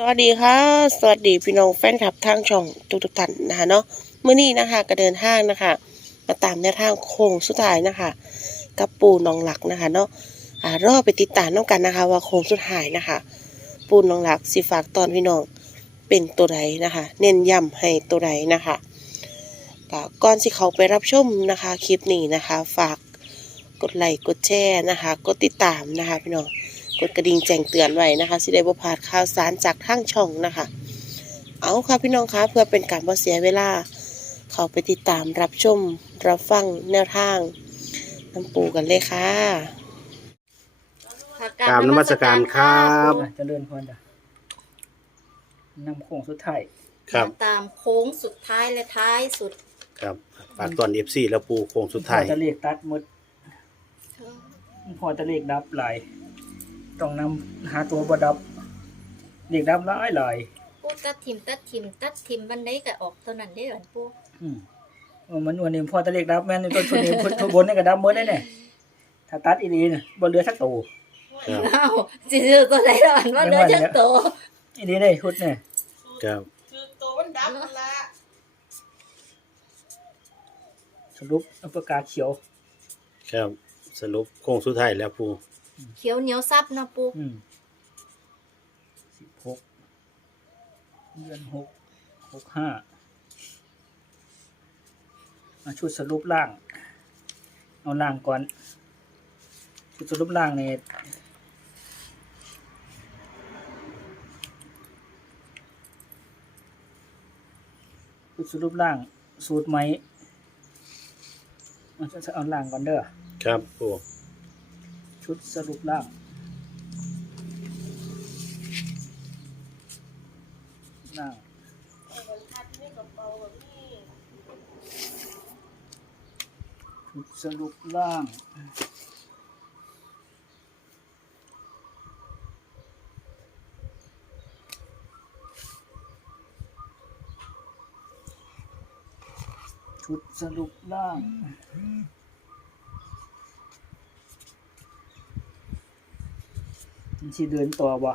สวัสดีค่ะ สวัสดีพี่น้องแฟนคลับทางช่องทุกทุกๆท่านนะคะเนาะเมื่อนี้นะคะก็เดินห้างนะคะ มาตามแนวทางโค้งสุดท้ายนะคะกับปูนองหลักนะคะเนาะอ่ารอไปติดตามน้องกันนะคะ ว่าโค้งสุดท้ายนะคะ ปูนองหลักสิฝากตอนพี่น้องเป็นตัวใดนะคะ เน้นย้ำให้ตัวใดนะคะก,ก่อนสิเขาไปรับชมนะคะคลิปนี้นะคะ ฝากกดไลค์กดแชร์นะคะ กดติดตามนะคะพี่น้อง กดกระดิ่งแจ้งเตือนไว้นะคะสิได้บ่พลาดข่าวสารจากทางช่องนะคะ เอาค่ะพี่น้องคะเพื่อเป็นการบ่เสียเวลา เข้าไปติดตามรับชมรับฟังแนวทางน้ำปูกันเลยค่ะกราบนมัสการครับอะเจริญพรจ้ะนำโค้งสุดท้ายครับ ตามโค้งสุดท้ายและท้ายสุดครับฝากตอนเอฟซีแล้วปูโค้งสุดท้าย พอจะเลขตัดหมดพอจะเลขดับหลาย ต้องนำหาตัวบ่ดับเลขดับหลายหลายปูตัดทิมตัดทิมตัดทิมบันไดก็ออกเท่านั้นได้หรอปูอืมเออมันวันนี้พอจะเลขดับแม่นต้นทุนนี้พุทธบนนี่ก็ดับหมดได้เนี่ยถ้าตัดอีหลีน่ะบ่เหลือสักตัวครับอ้าวสิซื้อตัวไหนล่ะอันว่าเนื้อจักโตอีหลีได้พุทธเนี่ยครับสรุปเอาปากกาเขียว ครับสรุปโค้งสุดท้ายแล้วปู เขียวเหนียวซับนะปูอืมสิบหกเดือนหกหกห้ามาชุดสรุปล่าง เอาล่างก่อน ชุดสรุปล่างเนี่ยชุดสรุปล่าง สูตรไหมเอาจะเอาล่างก่อนเด้อครับปู ชุดสรุปล่างล่างชุดสรุปล่างชุดสรุปล่าง มันสิเดินต่อบ่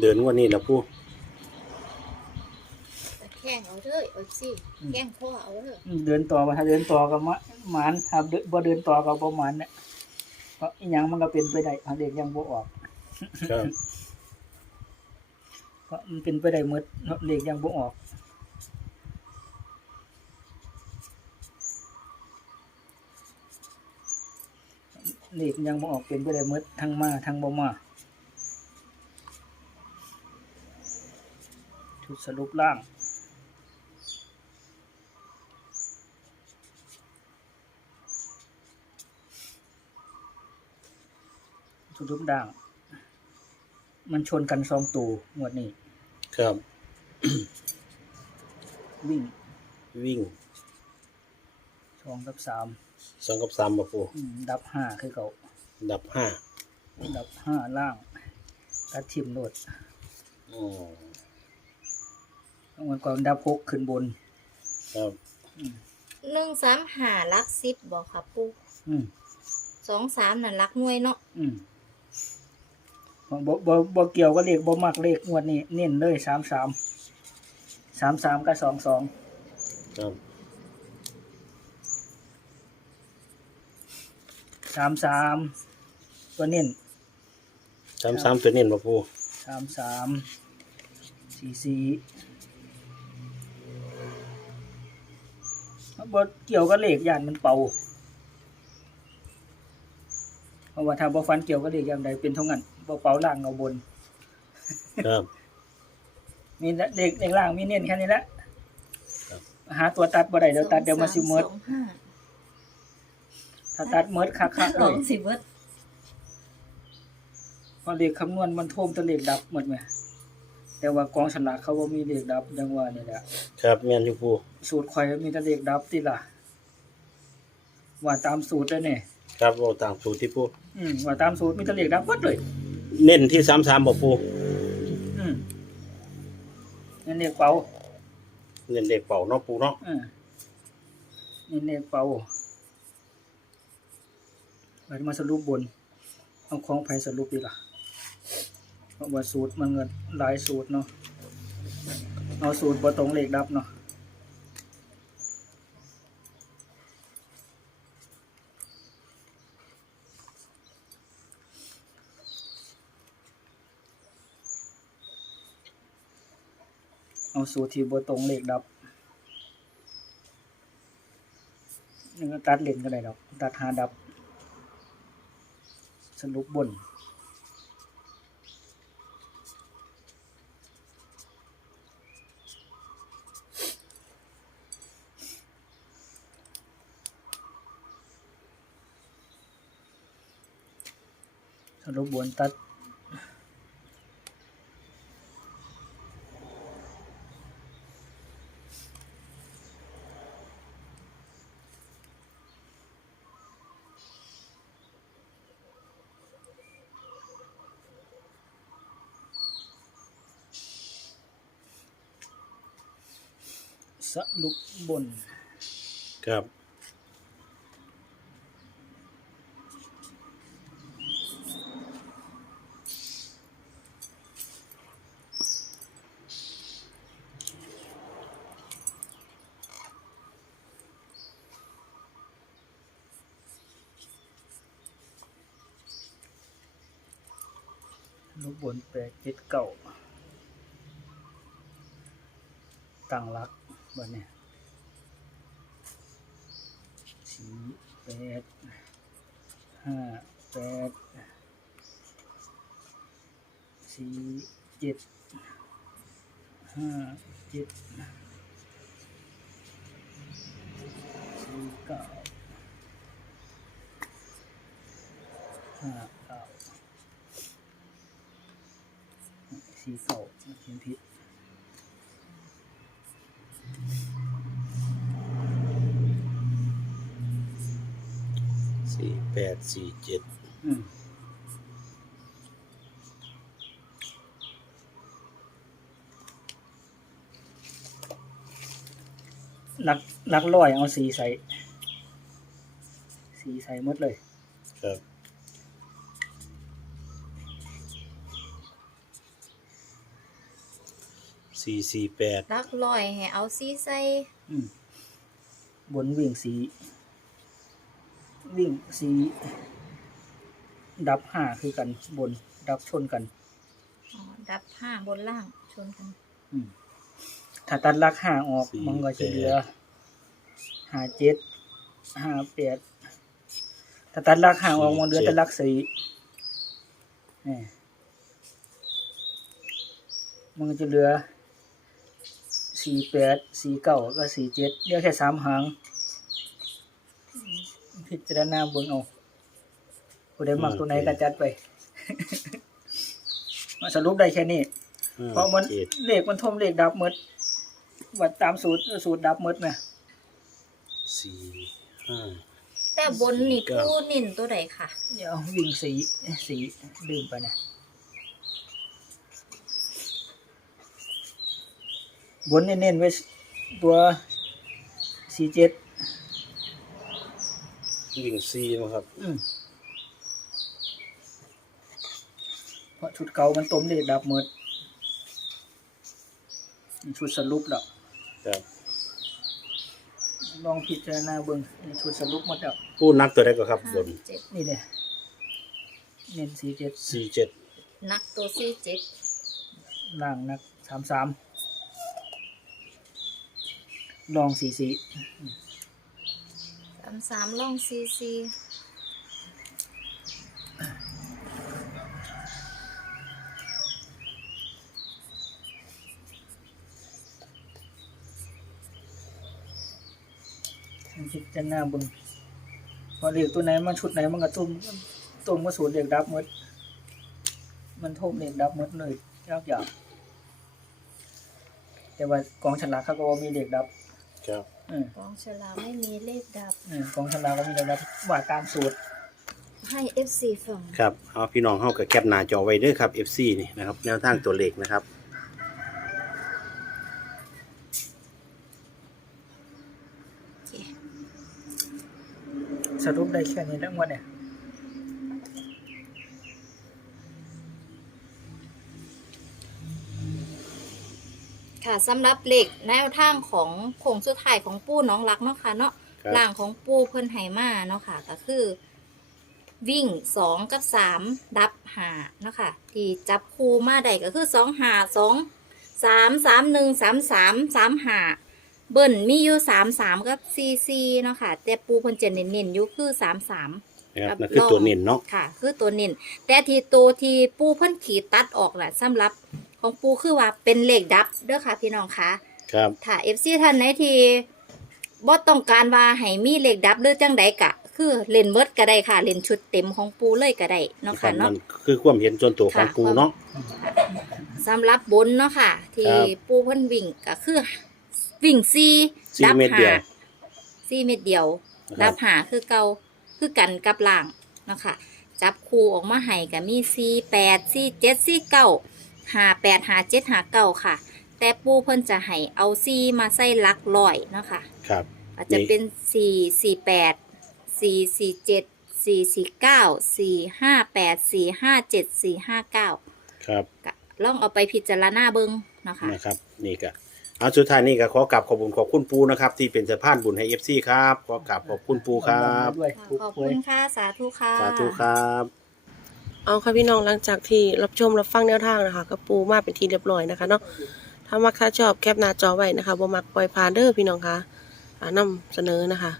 เดินงวันนี้แล้วปูแต่แข้งเอาเถอะเอาสิแข้งพ่อเอาเถอะอืมเดินต่อบ่ถ้าเดินต่อก็มะหมานถ้าเดินบ่เดินต่อก็บ่หมานเนี่ยเพราะอีหยังมันก็เป็นไปได้เอาเด็กยังบ่ออก ครับ เพราะมันเป็นไปได้หมดเนาะเลขยังบ่ออก เลขยังบ่ออกเป็นไปได้หมดทั้งมาทั้งบ่มาชุดสรุปล่างชุดสรุปด่าง มันชนกันสองตัวงวดนี้ครับ วิ่งวิ่งสองกับสาม สองกับสามบ่ปูอืมดับห้าคือเขาดับห้าดับห้าล่างตัดทิมโนดอ๋อวันก่อนดับหกขึ้นบน ครับหนึ่งสามหาลักซิบบอกค่ะปูอืมสองสามน่ะลักหน่วยเนาะอืมบ่บ่บ่บ่เกี่ยวกับเลขบ่มักเลขงวดนี้เน้นเลยสามสามสามสามกับสองสองครับ สามสามตัวเน้นสามสามตัวเน้นบ่ปูสามสามสี่สี่บ่เกี่ยวกับเลขย่านมันเป่าเพราะว่าถ้าบ่ฟันเกี่ยวกับเลขอย่างใดเป็นเท่านั้นบ่เป่าล่างเอาบน ครับ มีเด็กเด็กล่างมีเน้นแค่นี้แหละครับหาตัวตัดบ่ได้เดี๋ยวตัดเดี๋ยวมาสิเมิดสองห้า ถ้าตัดเมิดคักๆสเลองยสิเบิดเพราะเลขคำนวณมันโทมแตะเลขดับหมดแหมแต่ว่ากองฉลากเขาบ่มีเลขดับดังว่านี่แหละ ครับแม่นอยู่ปูสูตรข่อยมีแต่เลขดับติล่ะ ว่าตามสูตรแล้วนี่ครับโอ้ตามสูตรที่ปูอืมว่าตามสูตรมีแต่เลขดับหมดเลย เน้นที่สามสามบ่ปูอืมนั่นเลขเป่าเน้นเด็กเป่าเนาะปูเนาะอืมนี่เลขเป่า ไปมาสรุปบน เอาของไผสรุปดีล่ะเพราะว่าสูตรมันก็หลายสูตรเนาะเอาสูตรบ่ตรงเลขดับเนาะเอาสูตรที่บ่ตรงเลขดับนี่ก็ตัดเลนก็ได้ดอกตัดหาดับ สรุปบน สรุปบนตัด รุปบน ครับ ลูกบนแปดเจ็ดเก่าตั้งรัก บนเนี่ยสี่แปดห้าแปดสี่เจ็ดห้าเจ็ดสี่เก้าห้าเก้าสี่เก่าเขียนผิด สี่แปดสี่เจ็ดอืมลักลักร้อยเอาสีใส่สีใส่หมดเลย ครับ สี่สี่แปดรักลอยให้เอาซีใส่อืมบนวิ่งสี วิ่งสีดับห้าคือกันบน ดับชนกันอ๋อดับห้าบนล่างชนกัน อืมถ้าตัดลักห้าออกมันก็จะเหลือห้าเจ็ดห้าแปดถ้าตัดลักห้าออกมันเหลือแต่ลักสี่นี่มันก็จะเหลือสี่แปดสี่เก้าก็สี่เจ็ดเหลือแค่สามหาง พิจารณาเบิ่งเอาผู้ใดมักตัวไหนก็จัดไป มาสรุปได้แค่นี้ห้าเพราะมันเจ็ดเลขมันทมเลขดับหมดวัดตามสูตรสูตรดับหมดนะสี่ห้าแต่บนนี่เก้าปูนิ่นตัวใดค่ะ เดี๋ยววิ่งสีสีดื่มไปนะบนเน้นๆไว้ตัวสี่เจ็ด วิ่งสี่นะครับเพราะชุดเก่ามันต้มเลขดับหมดนี่ชุดสรุปแล้วครับลองพิจารณาเบิ่งนี่ชุดสรุปหมดแล้วผู้นักตัวได้ก็ครับบห้านเจ็ดนี่เนี่ยเน้นสี่เจ็ดสี่เจ็ดนักตัวซีเจ็ดล่างนักสามสามลองสี่สี่ สามสามล่องซีซีพิจารณาบิ่งพอเรียกตัวไหนมันชุดไหนมันก็ตุ้มตุ้มก็สูตรเรียกดับมด มันทุ่มเรียกดับมดเลยยากอย่างแต่ว่ากองฉลากเขาก็มีเรียกดับ ครับอืมกองฉลากไม่มีเลขดับอืมกองฉลากก็มีเรียกดับว่าตามสูตร ให้เอฟซีฟังครับเอาพี่น้องเข้ากับแคปหน้าจอไว้เด้อครับ FC นี่นะครับแนวทางตัวเลขนะครับโอเคสรุปได้แค่นี้แล้วงวดเนี่ย ค่ะสำหรับเลขแนวทางของโคงสุดท้ายของปู่น้องรักเนาะค่ะเนาะครับ ล่างของปู่เพิ่นไหมาเนาะค่ะ ก็คือ วิ่งสองกับสามดับหาเนาะค่ะที่จับคู่มาได้ก็คือสองหาสองสามสามหนึ่งสามสามสามหาเบิ้ลมีอยู่สามสามกับซีซีเนาะค่ะ แต่ปูเพิ่นจะเน้นๆอยู่คือสามสาม นะครับครับนั่นคือตัวเน้นเนาะ ค่ะ คือตัวเน้นแต่ที่ตัวที่ปูเพิ่นขีดตัดออกแหละสำหรับ ของปูคือว่าเป็นเลขดับเด้อค่ะ พี่น้องคะครับ ถ้า FC ท่านไหนที่บ่ต้องการว่าให้มีเลขดับหรือจังใดกะ คือเล่นเบิดก็ได้ค่ะเล่นชุดเต็มของปูเลยก็ได้เนาะครัค่ะบเนาะมันคือความเห็นส่วนตัวของค่ะปูเนาะสำหรับบนเนาะค่ะ ที่ครับปูเพิ่นวิ่งก็คือ วิ่งซีสี่ดับเม็ดเดียวหาซีเม็ดเดียวนะครับดับหาคือเกาคือกันกับล่างเนาะค่ะ จับคู่ออกมาให้ก็มีซีแปดซีเจ็ดซีเก้า หาแปดหาเจ็ดหาเก้าค่ะ แต่ปูเพิ่นจะให้เอาซีมาใส่หลักร้อยเนาะค่ะ ครับ อาจจะเป็นสี่สี่แปดสี่สี่เจ็ดสี่สี่เก้าสี่ห้าแปดสี่ห้าเจ็ดสี่ห้าเก้าครับก็ลองเอาไปพิจารณาเบิ้งเนาะคะนะครับ นี่ก็เอาสุดท้ายนี่ก็ขอกราบขอบคุณขอบคุณปูนะครับ ที่เป็นสะพานบุญให้เอฟซีครับ ขอกราบขอบคุณปูครับ ด้วยค่ะทุกขอบคคุนณค่ะ สาธุค่ะ สาธุครับ เอาค่ะพี่น้องหลังจากที่รับชมรับฟังแนวทางนะคะกระปูมาเป็นทีเรียบร้อยนะคะเนาะถ้ามักถ้าชอบแคปหน้าจอไว้นะคะบ่มักปล่อยผ่านเด้อพี่น้องคะอ่านำเสนอนะคะ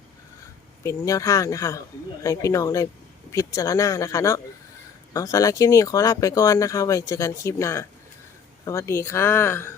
เป็นแนวทางนะคะ ให้พี่น้องได้พิจารณานะคะ เนาะเอาสำหรับคลิปนี้ขอลาไปก่อนนะคะ ไว้เจอกันคลิปหน้าสวัสดีค่ะ